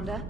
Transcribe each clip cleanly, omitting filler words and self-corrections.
Commander.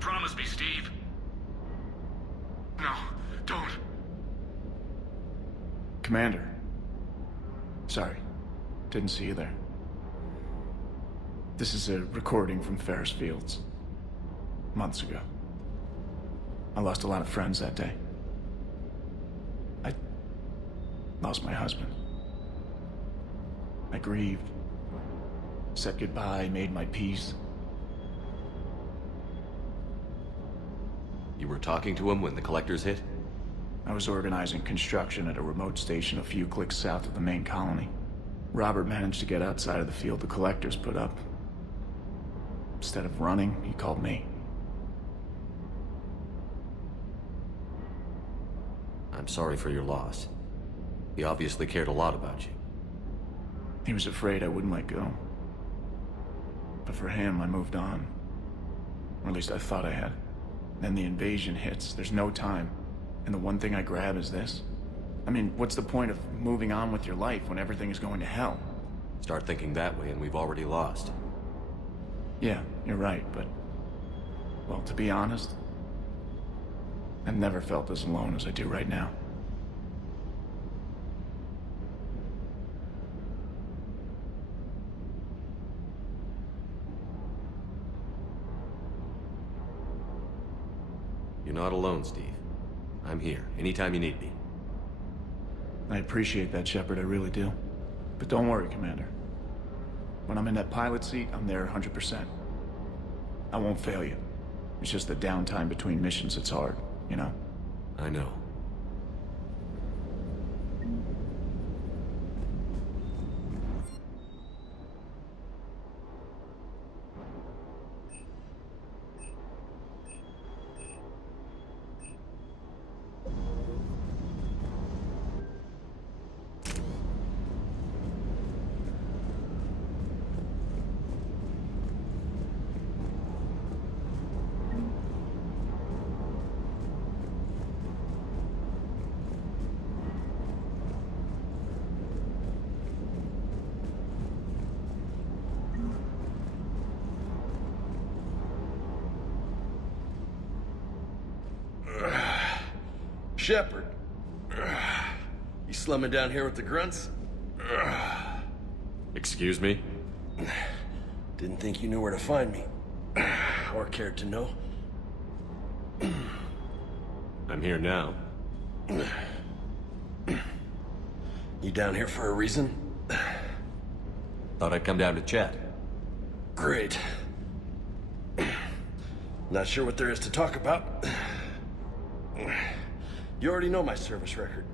Promise me, Steve. No, don't. Commander. Sorry. Didn't see you there. This is a recording from Ferris Fields. Months ago. I lost a lot of friends that day. I lost my husband. I grieved. Said goodbye, made my peace. You were talking to him when the collectors hit? I was organizing construction at a remote station a few clicks south of the main colony. Robert managed to get outside of the field the collectors put up. Instead of running, he called me. I'm sorry for your loss. He obviously cared a lot about you. He was afraid I wouldn't let go. But for him, I moved on. Or at least I thought I had. Then the invasion hits, there's no time. And the one thing I grab is this. I mean, what's the point of moving on with your life when everything is going to hell? Start thinking that way and we've already lost. Yeah, you're right, but... well, to be honest, I've never felt as alone as I do right now. You're not alone, Steve. I'm here, anytime you need me. I appreciate that, Shepard, I really do. But don't worry, Commander. When I'm in that pilot seat, I'm there 100%. I won't fail you. It's just the downtime between missions that's hard, you know? I know. Shepard. You slumming down here with the grunts? Excuse me? Didn't think you knew where to find me. Or cared to know. I'm here now. You down here for a reason? Thought I'd come down to chat. Great. Not sure what there is to talk about. You already know my service record.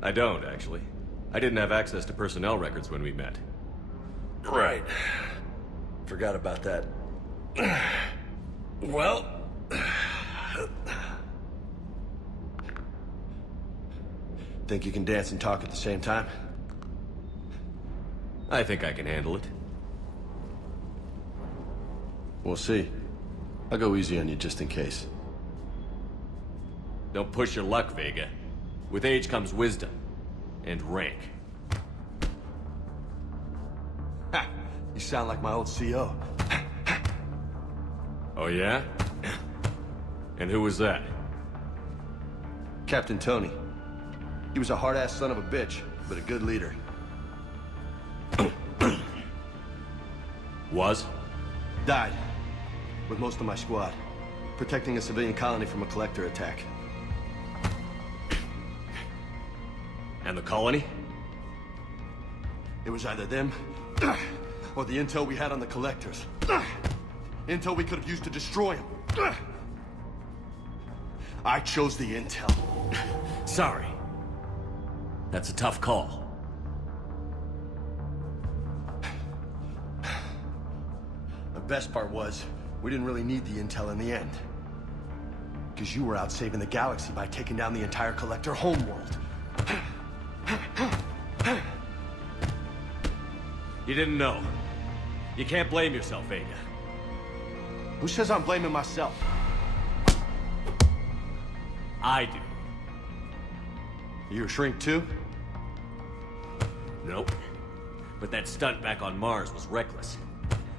I don't, actually. I didn't have access to personnel records when we met. Right. Forgot about that. Well... think you can dance and talk at the same time? I think I can handle it. We'll see. I'll go easy on you just in case. Don't push your luck, Vega. With age comes wisdom. And rank. Ha! You sound like my old CO. Oh yeah? And who was that? Captain Tony. He was a hard-ass son of a bitch, but a good leader. Was? Died. With most of my squad. Protecting a civilian colony from a collector attack. And the colony? It was either them, or the intel we had on the collectors. Intel we could have used to destroy them. I chose the intel. Sorry. That's a tough call. The best part was, we didn't really need the intel in the end. Because you were out saving the galaxy by taking down the entire collector homeworld. You didn't know. You can't blame yourself, Vega. Who says I'm blaming myself? I do. You a shrink too? Nope. But that stunt back on Mars was reckless.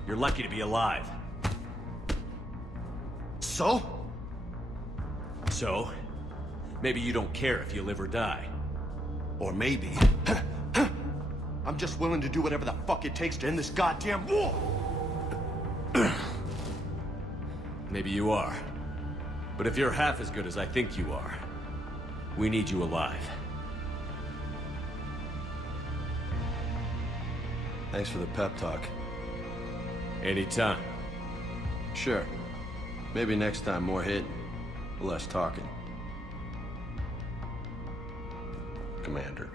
You're lucky to be alive. So? So, maybe you don't care if you live or die. Or maybe... I'm just willing to do whatever the fuck it takes to end this goddamn war! Maybe you are. But if you're half as good as I think you are, we need you alive. Thanks for the pep talk. Anytime. Sure. Maybe next time more hitting, less talking. Commander.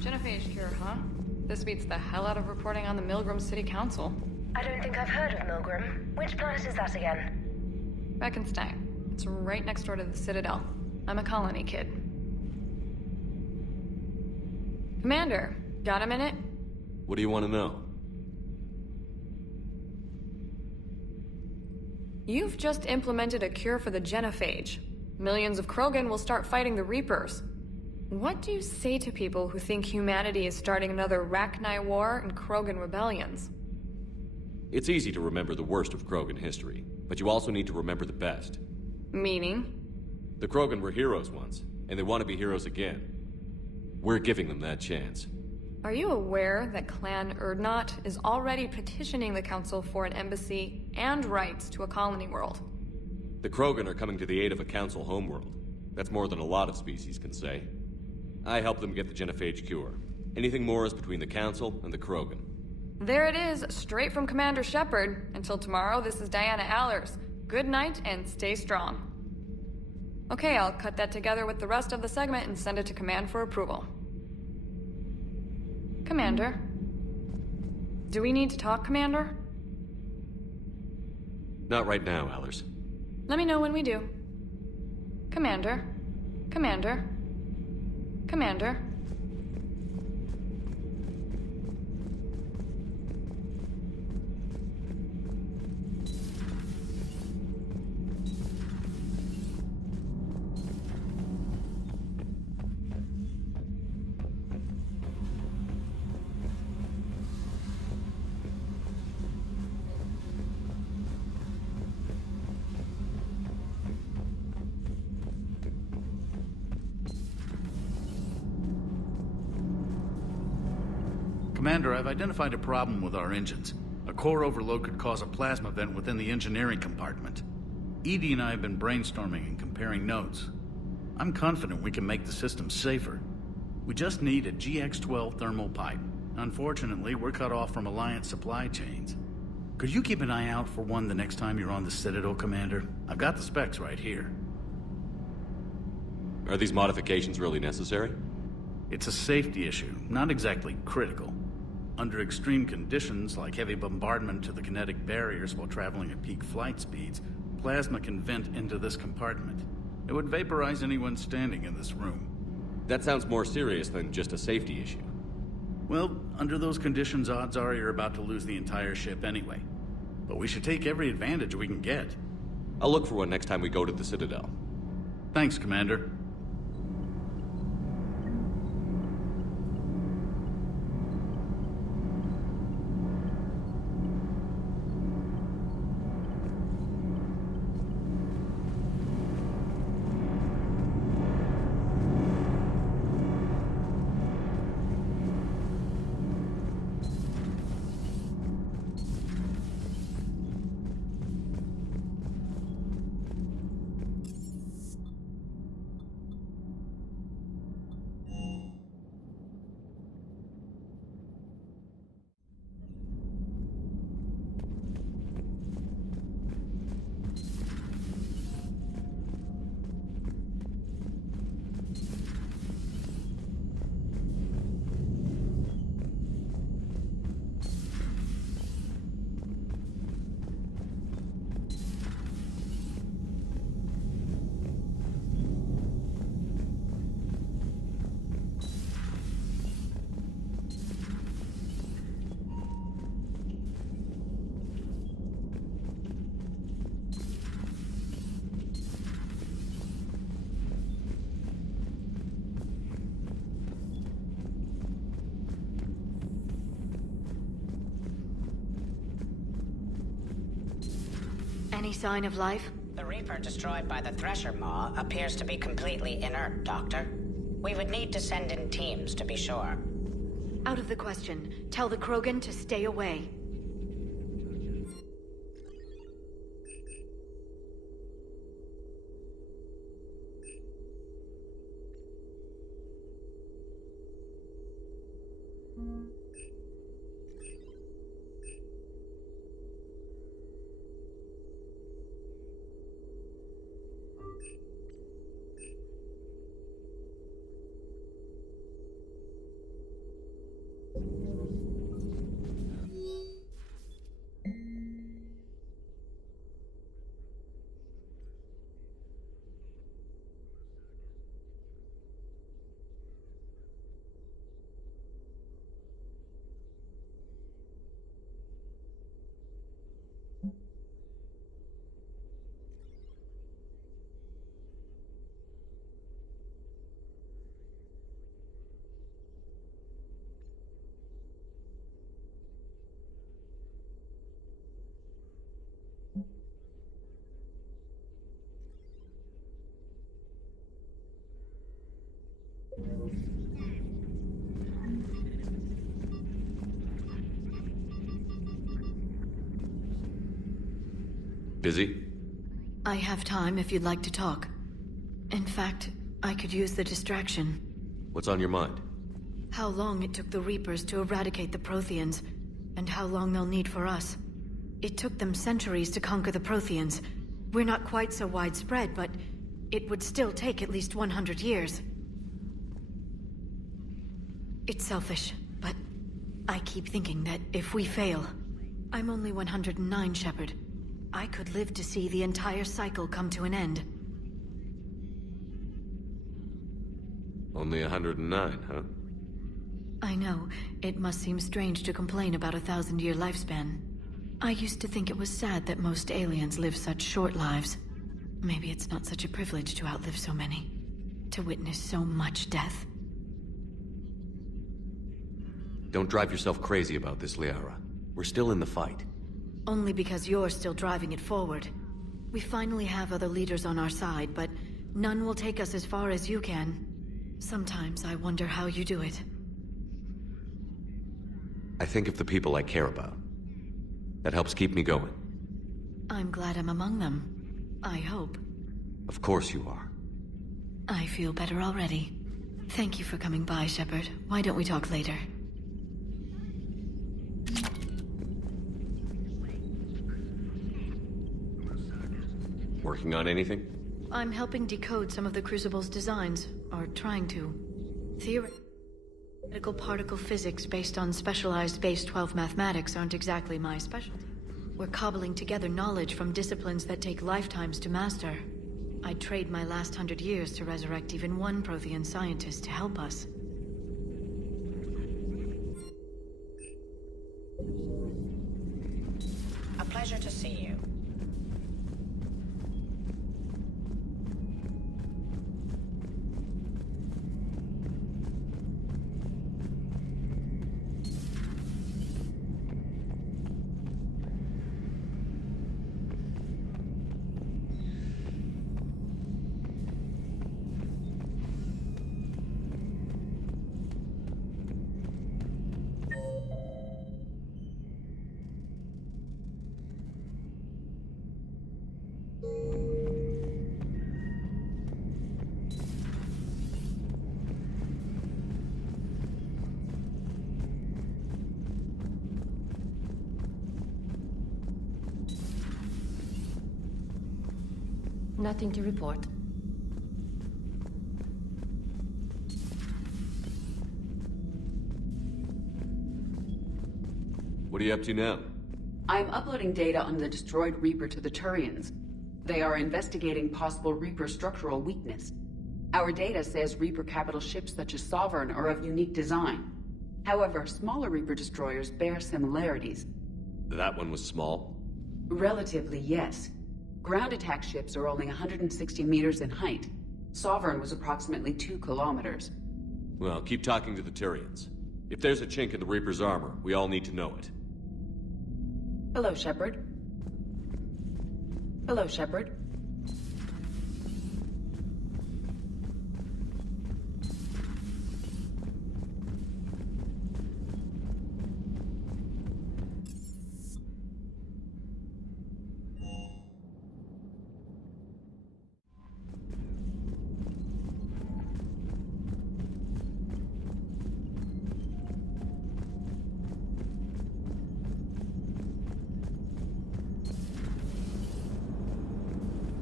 Genophage cure, huh? This beats the hell out of reporting on the Milgram City Council. I don't think I've heard of Milgram. Which planet is that again? Beckenstein. It's right next door to the Citadel. I'm a colony kid. Commander, got a minute? What do you want to know? You've just implemented a cure for the genophage. Millions of Krogan will start fighting the Reapers. What do you say to people who think humanity is starting another Rachni War and Krogan rebellions? It's easy to remember the worst of Krogan history, but you also need to remember the best. Meaning? The Krogan were heroes once, and they want to be heroes again. We're giving them that chance. Are you aware that Clan Urdnot is already petitioning the Council for an embassy and rights to a colony world? The Krogan are coming to the aid of a Council homeworld. That's more than a lot of species can say. I help them get the genophage cure. Anything more is between the Council and the Krogan. There it is, straight from Commander Shepard. Until tomorrow, this is Diana Allers. Good night and stay strong. Okay, I'll cut that together with the rest of the segment and send it to Command for approval. Commander? Do we need to talk, Commander? Not right now, Allers. Let me know when we do. Commander? Commander? Commander? Commander, I've identified a problem with our engines. A core overload could cause a plasma vent within the engineering compartment. Edie and I have been brainstorming and comparing notes. I'm confident we can make the system safer. We just need a GX-12 thermal pipe. Unfortunately, we're cut off from Alliance supply chains. Could you keep an eye out for one the next time you're on the Citadel, Commander? I've got the specs right here. Are these modifications really necessary? It's a safety issue, not exactly critical. Under extreme conditions, like heavy bombardment to the kinetic barriers while traveling at peak flight speeds, plasma can vent into this compartment. It would vaporize anyone standing in this room. That sounds more serious than just a safety issue. Well, under those conditions, odds are you're about to lose the entire ship anyway. But we should take every advantage we can get. I'll look for one next time we go to the Citadel. Thanks, Commander. Any sign of life? The Reaper destroyed by the Thresher Maw appears to be completely inert, Doctor. We would need to send in teams to be sure. Out of the question. Tell the Krogan to stay away. Busy? I have time if you'd like to talk. In fact, I could use the distraction. What's on your mind? How long it took the Reapers to eradicate the Protheans, and how long they'll need for us. It took them centuries to conquer the Protheans. We're not quite so widespread, but it would still take at least 100 years. It's selfish, but I keep thinking that if we fail... I'm only 109, Shepard. I could live to see the entire cycle come to an end. Only 109, huh? I know. It must seem strange to complain about a 1,000-year lifespan. I used to think it was sad that most aliens live such short lives. Maybe it's not such a privilege to outlive so many. To witness so much death. Don't drive yourself crazy about this, Liara. We're still in the fight. Only because you're still driving it forward. We finally have other leaders on our side, but none will take us as far as you can. Sometimes I wonder how you do it. I think of the people I care about. That helps keep me going. I'm glad I'm among them. I hope. Of course you are. I feel better already. Thank you for coming by, Shepard. Why don't we talk later? Working on anything? I'm helping decode some of the Crucible's designs, or trying to. Theoretical particle physics based on specialized base 12 mathematics aren't exactly my specialty. We're cobbling together knowledge from disciplines that take lifetimes to master. I'd trade my last 100 years to resurrect even one Prothean scientist to help us. A pleasure to see you. Nothing to report. What are you up to now? I'm uploading data on the destroyed Reaper to the Turians. They are investigating possible Reaper structural weakness. Our data says Reaper capital ships such as Sovereign are of unique design. However, smaller Reaper destroyers bear similarities. That one was small? Relatively, yes. Ground attack ships are only 160 meters in height. Sovereign was approximately 2 kilometers. Well, keep talking to the Turians. If there's a chink in the Reaper's armor, we all need to know it. Hello, Shepard. Hello, Shepard.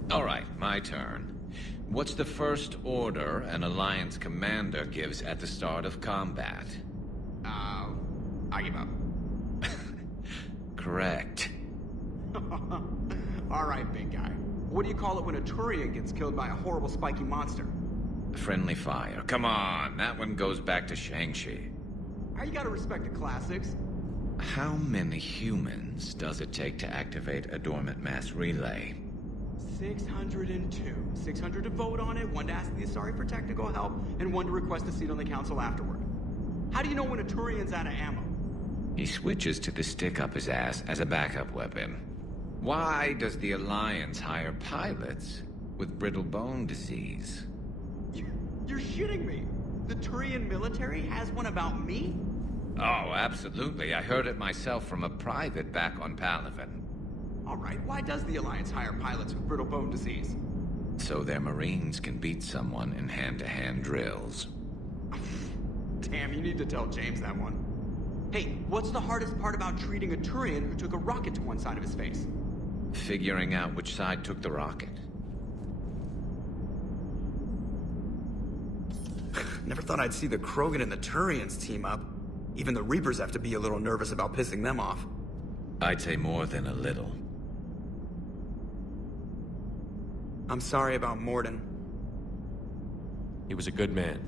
All right, my turn. What's the first order an Alliance commander gives at the start of combat? I give up. Correct. All right, big guy. What do you call it when a Turian gets killed by a horrible spiky monster? Friendly fire. Come on, that one goes back to Shang-Chi. You gotta respect the classics. How many humans does it take to activate a dormant mass relay? 602. 600 to vote on it, 1 to ask the Asari for technical help, and 1 to request a seat on the council afterward. How do you know when a Turian's out of ammo? He switches to the stick up his ass as a backup weapon. Why does the Alliance hire pilots with brittle bone disease? You're shitting me! The Turian military has one about me? Oh, absolutely. I heard it myself from a private back on Palaven. All right, why does the Alliance hire pilots with brittle bone disease? So their Marines can beat someone in hand-to-hand drills. Damn, you need to tell James that one. Hey, what's the hardest part about treating a Turian who took a rocket to one side of his face? Figuring out which side took the rocket. Never thought I'd see the Krogan and the Turians team up. Even the Reapers have to be a little nervous about pissing them off. I'd say more than a little. I'm sorry about Morden. He was a good man.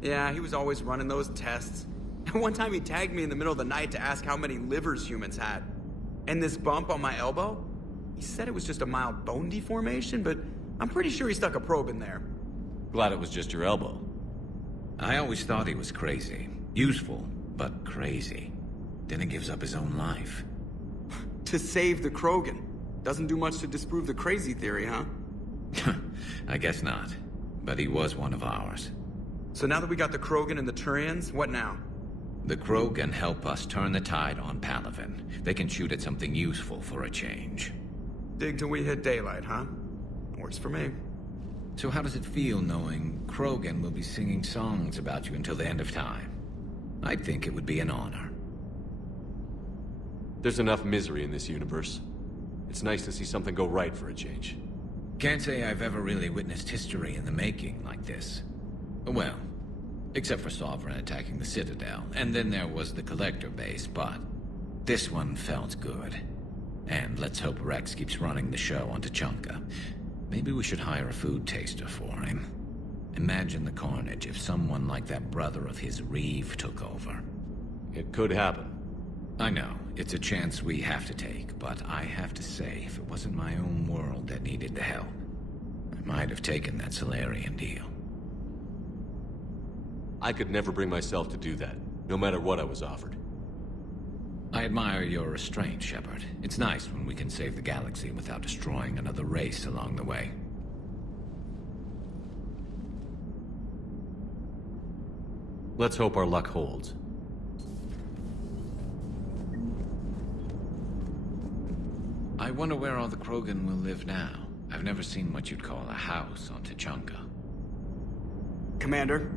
Yeah, he was always running those tests. And one time he tagged me in the middle of the night to ask how many livers humans had. And this bump on my elbow? He said it was just a mild bone deformation, but I'm pretty sure he stuck a probe in there. Glad it was just your elbow. I always thought he was crazy. Useful, but crazy. Then he gives up his own life. To save the Krogan. Doesn't do much to disprove the crazy theory, huh? I guess not. But he was one of ours. So now that we got the Krogan and the Turians, what now? The Krogan help us turn the tide on Palaven. They can shoot at something useful for a change. Dig till we hit daylight, huh? Works for me. So how does it feel knowing Krogan will be singing songs about you until the end of time? I think it would be an honor. There's enough misery in this universe. It's nice to see something go right for a change. Can't say I've ever really witnessed history in the making like this. Well, except for Sovereign attacking the Citadel, and then there was the Collector base, but this one felt good. And let's hope Rex keeps running the show on Tuchanka. Maybe we should hire a food taster for him. Imagine the carnage if someone like that brother of his, Reeve, took over. It could happen. I know, it's a chance we have to take, but I have to say, if it wasn't my own world that needed the help, I might have taken that Solarian deal. I could never bring myself to do that, no matter what I was offered. I admire your restraint, Shepard. It's nice when we can save the galaxy without destroying another race along the way. Let's hope our luck holds. I wonder where all the Krogan will live now. I've never seen what you'd call a house on Tuchanka. Commander?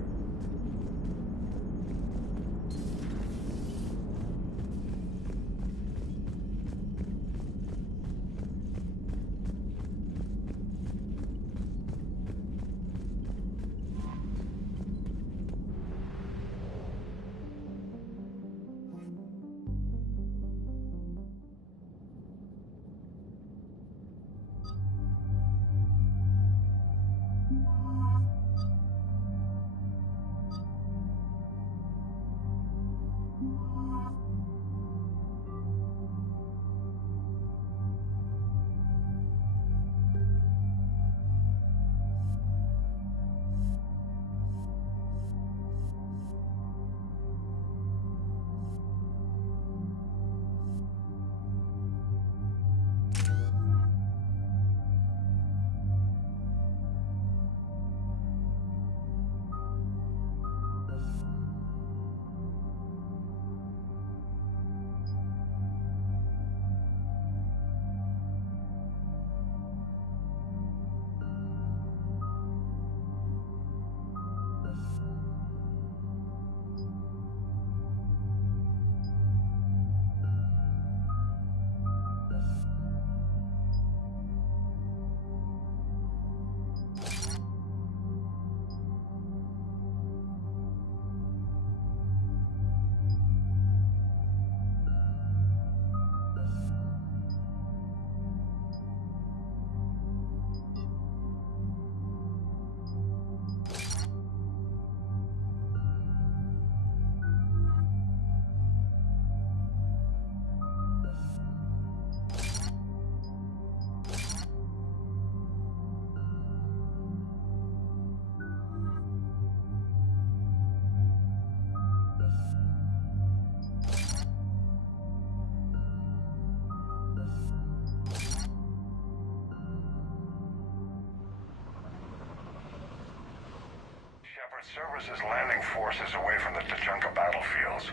Cerberus' landing forces away from the Tuchanka battlefields.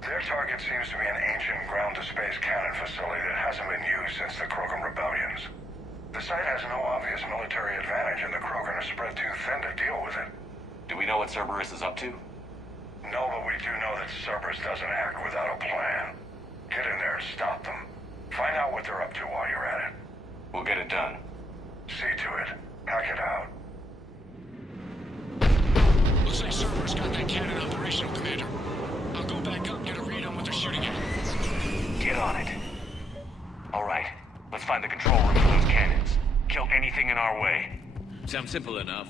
Their target seems to be an ancient ground-to-space cannon facility that hasn't been used since the Krogan rebellions. The site has no obvious military advantage, and the Krogan are spread too thin to deal with it. Do we know what Cerberus is up to? No, but we do know that Cerberus doesn't act without a plan. Get in there and stop them. Find out what they're up to while you're at it. We'll get it done. See to it. Hack it out. Looks like Cerberus got that cannon operational, Commander. I'll go back up and get a read on what they're shooting at. Get on it. All right, let's find the control room for those cannons. Kill anything in our way. Sounds simple enough.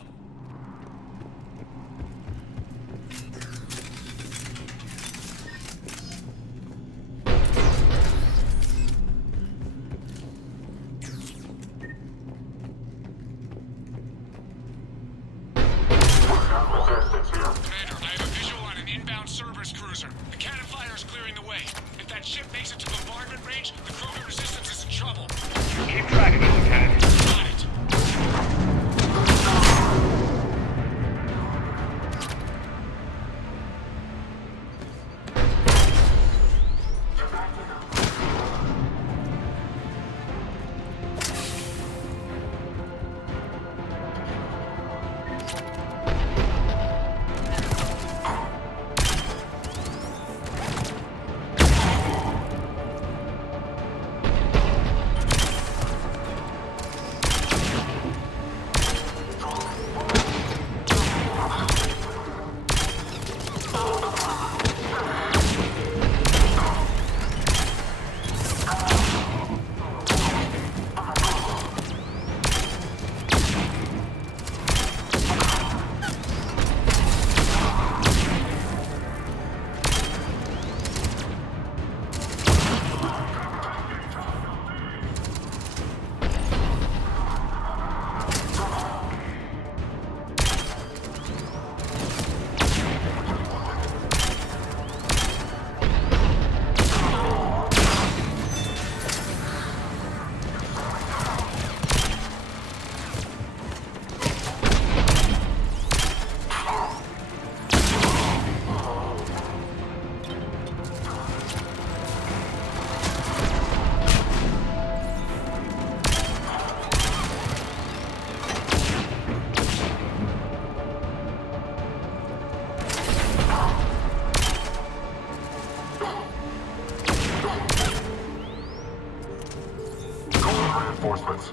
reinforcements.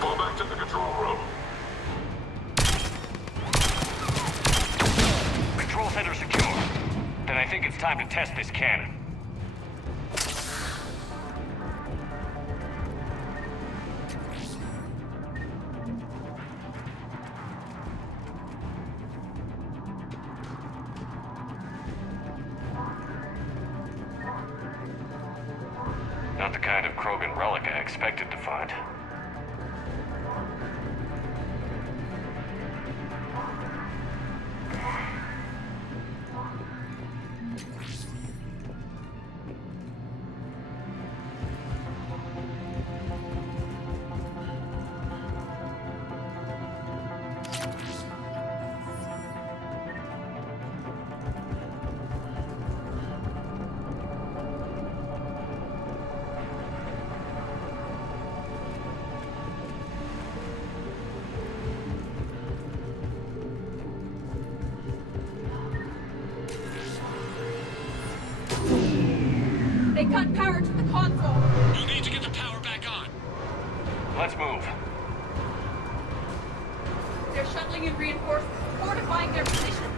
Fall back to the control room. Control center secure. Then I think it's time to test this cannon. Not the kind of Krogan relic I expected to find. They cut power to the console. We'll need to get the power back on. Let's move. They're shuttling in reinforcements, fortifying their position.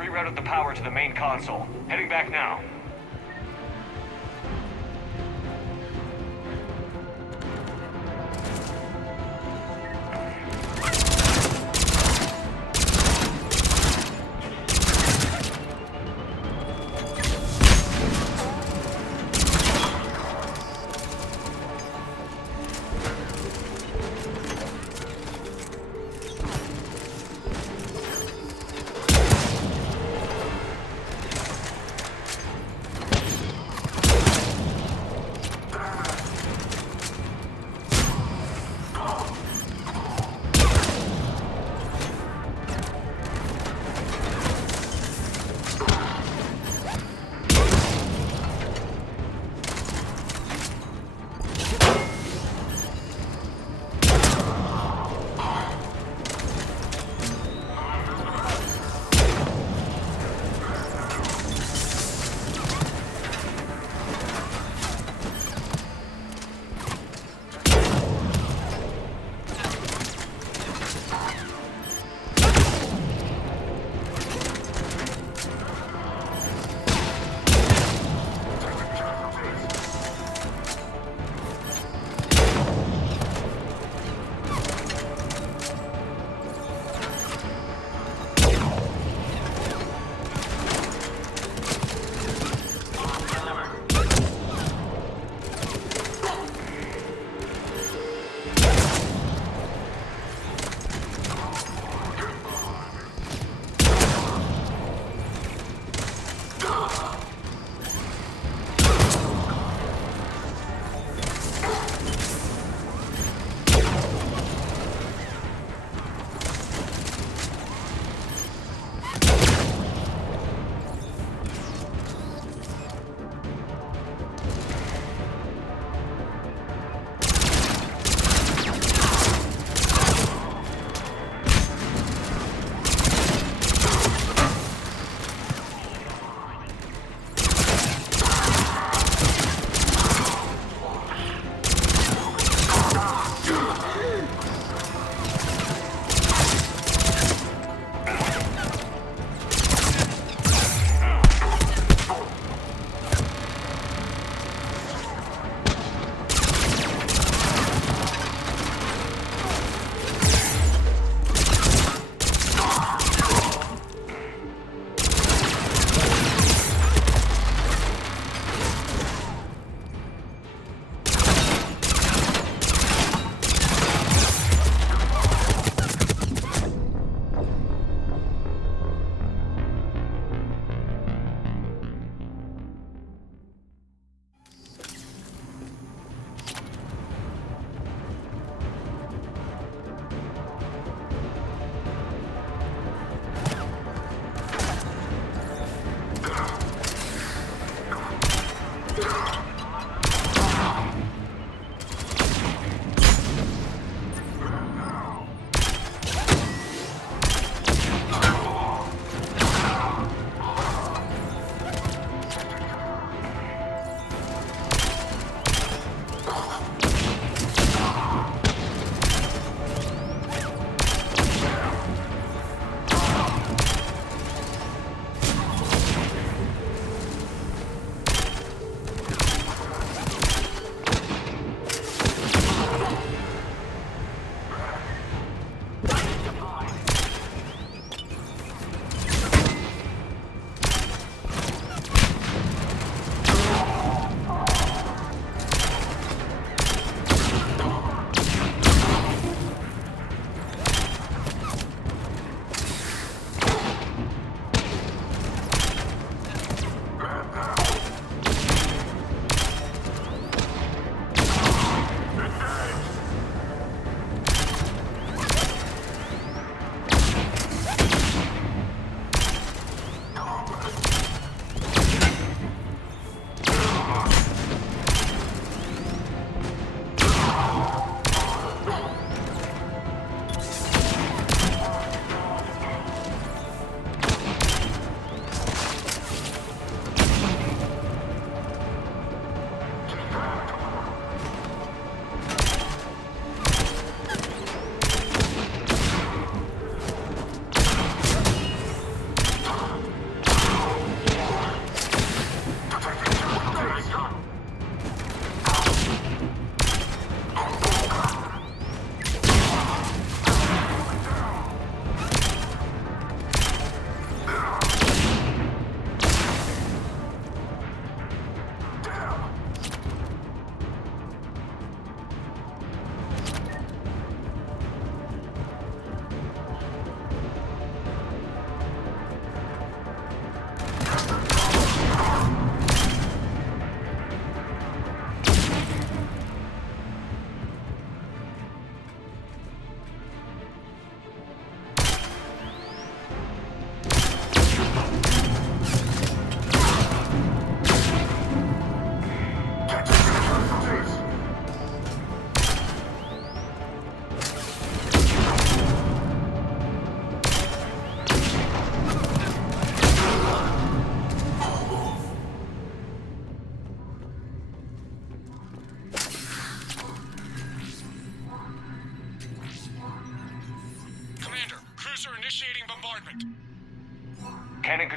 rerouted the power to the main console. Heading back now.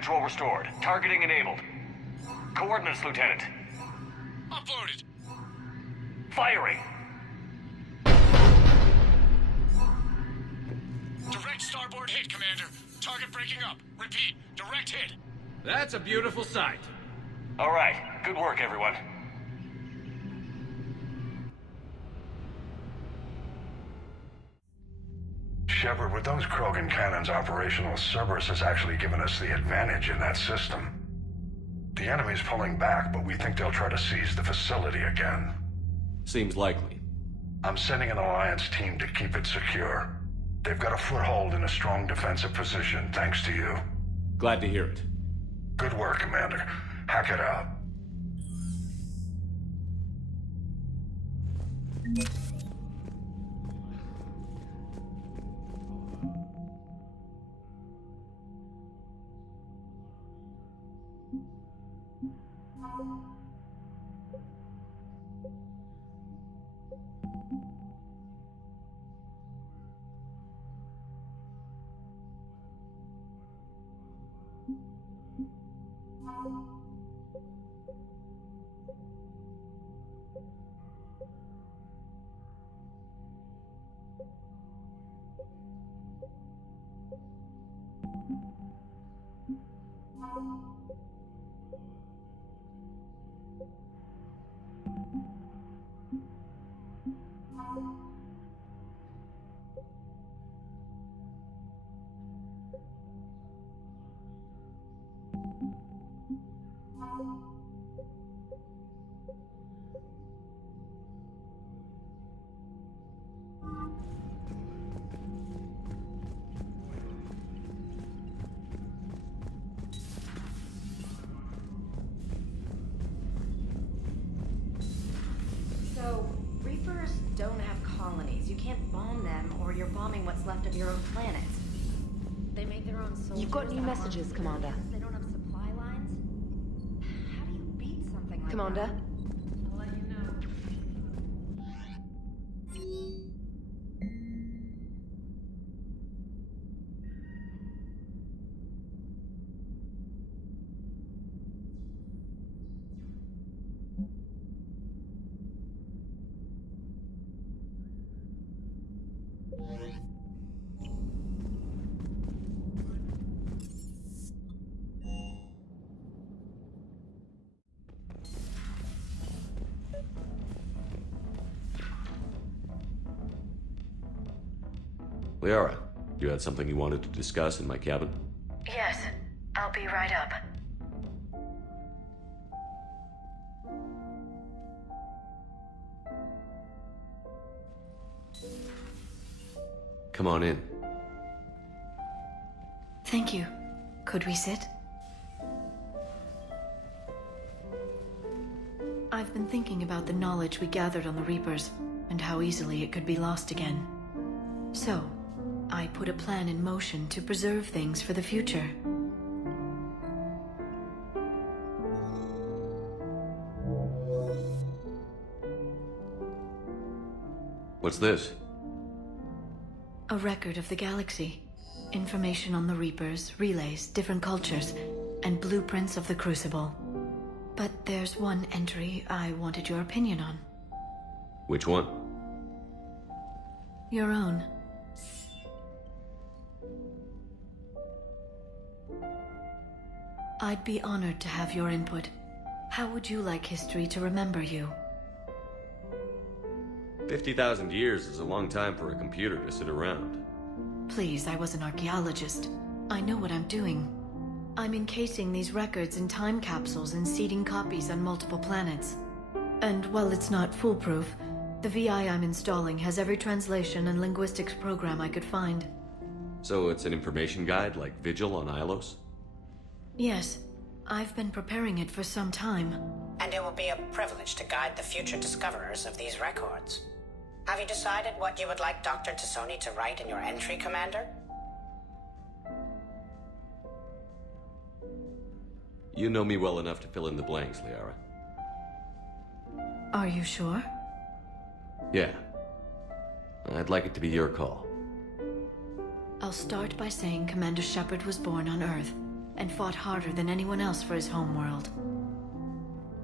control restored. Targeting enabled. Coordinates, Lieutenant. Uploaded. Firing. Direct starboard hit, Commander. Target breaking up. Repeat, direct hit. That's a beautiful sight. All right. Good work, everyone. Shepard, with those Krogan cannons operational, Cerberus has actually given us the advantage in that system. The enemy's pulling back, but we think they'll try to seize the facility again. Seems likely. I'm sending an Alliance team to keep it secure. They've got a foothold in a strong defensive position, thanks to you. Glad to hear it. Good work, Commander. Hack it out. So, Reapers don't have colonies. You can't bomb them, or you're bombing what's left of your own planet. They make their own soldiers. You've got new messages, Commander. They don't have supply lines. How do you beat something like Commander? that? I'll let you know. Liara, you had something you wanted to discuss in my cabin? Yes, I'll be right up. Come on in. Thank you. Could we sit? I've been thinking about the knowledge we gathered on the Reapers, and how easily it could be lost again. So, I put a plan in motion to preserve things for the future. What's this? A record of the galaxy. Information on the Reapers, relays, different cultures, and blueprints of the Crucible. But there's one entry I wanted your opinion on. Which one? Your own. I'd be honored to have your input. How would you like history to remember you? 50,000 years is a long time for a computer to sit around. Please, I was an archaeologist. I know what I'm doing. I'm encasing these records in time capsules and seeding copies on multiple planets. And while it's not foolproof, the VI I'm installing has every translation and linguistics program I could find. So it's an information guide like Vigil on Ilos? Yes, I've been preparing it for some time. And it will be a privilege to guide the future discoverers of these records. Have you decided what you would like Dr. Tassoni to write in your entry, Commander? You know me well enough to fill in the blanks, Liara. Are you sure? Yeah. I'd like it to be your call. I'll start by saying Commander Shepard was born on Earth. and fought harder than anyone else for his homeworld.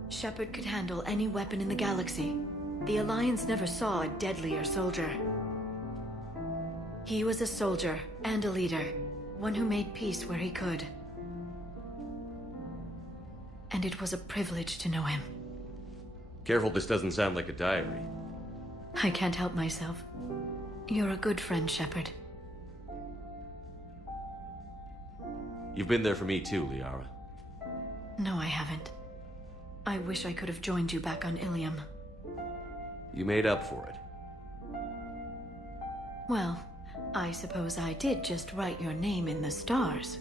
Shepard could handle any weapon in the galaxy. The Alliance never saw a deadlier soldier. He was a soldier and a leader, one who made peace where he could. And it was a privilege to know him. Careful, this doesn't sound like a diary. I can't help myself. You're a good friend, Shepard. You've been there for me too, Liara. No, I haven't. I wish I could have joined you back on Ilium. You made up for it. Well, I suppose I did just write your name in the stars.